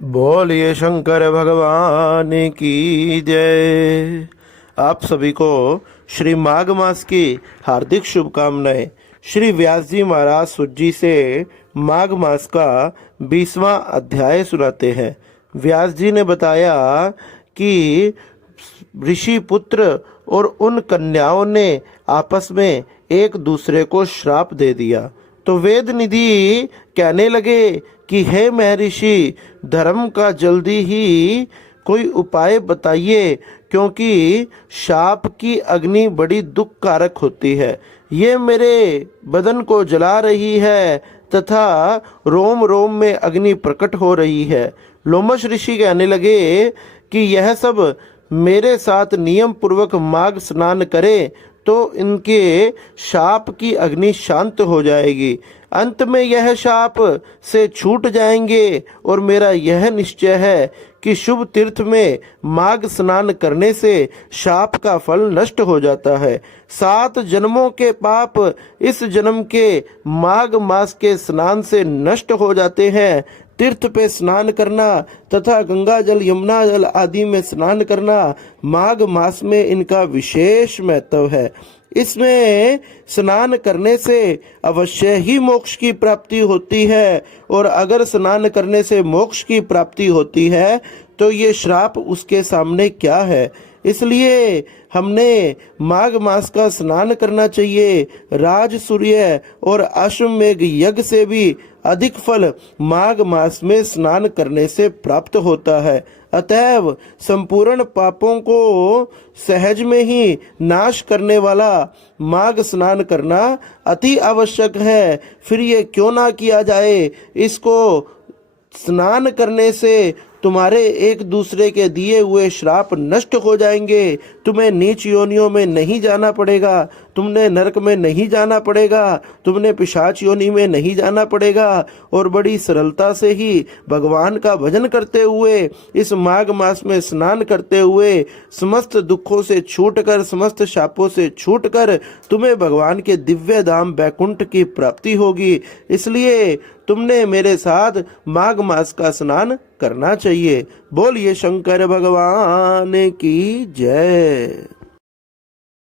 बोलिए शंकर भगवान की जय। आप सभी को श्री माघ मास की हार्दिक शुभकामनाएं। श्री व्यास जी महाराज सुत जी से माघ मास का 20वां अध्याय सुनाते हैं। व्यास जी ने बताया कि ऋषि पुत्र और उन कन्याओं ने आपस में एक दूसरे को श्राप दे दिया। तो वेद निधि कहने लगे कि हे महर्षि, धर्म का जल्दी ही कोई उपाय बताइए, क्योंकि शाप की अग्नि बड़ी दुख कारक होती है। ये मेरे बदन को जला रही है तथा रोम रोम में अग्नि प्रकट हो रही है। लोमश ऋषि कहने लगे कि यह सब मेरे साथ नियम पूर्वक माघ स्नान करें तो इनके शाप की अग्नि शांत हो जाएगी। अंत में यह शाप से छूट जाएंगे और मेरा यह निश्चय है कि शुभ तीर्थ में माघ स्नान करने से शाप का फल नष्ट हो जाता है। 7 जन्मों के पाप इस जन्म के माघ मास के स्नान से नष्ट हो जाते हैं। तीर्थ पे स्नान करना तथा गंगा जल यमुना जल आदि में स्नान करना माघ मास में इनका विशेष महत्व है। इसमें स्नान करने से अवश्य ही मोक्ष की प्राप्ति होती है, और अगर स्नान करने से मोक्ष की प्राप्ति होती है तो ये श्राप उसके सामने क्या है। इसलिए हमने माघ मास का स्नान करना चाहिए। राज सूर्य और अश्वमेघ यज्ञ से भी अधिक फल माघ मास में स्नान करने से प्राप्त होता है। अतएव संपूर्ण पापों को सहज में ही नाश करने वाला माघ स्नान करना अति आवश्यक है। फिर ये क्यों ना किया जाए। इसको स्नान करने से तुम्हारे एक दूसरे के दिए हुए श्राप नष्ट हो जाएंगे। तुम्हें नीच योनियों में नहीं जाना पड़ेगा, तुमने नरक में नहीं जाना पड़ेगा, तुमने पिशाच योनि में नहीं जाना पड़ेगा, और बड़ी सरलता से ही भगवान का भजन करते हुए इस माघ मास में स्नान करते हुए समस्त दुखों से छूटकर, समस्त शापों से छूटकर तुम्हें भगवान के दिव्य धाम बैकुंठ की प्राप्ति होगी। इसलिए तुमने मेरे साथ माघ मास का स्नान करना चाहिए। बोलिए शंकर भगवान की जय।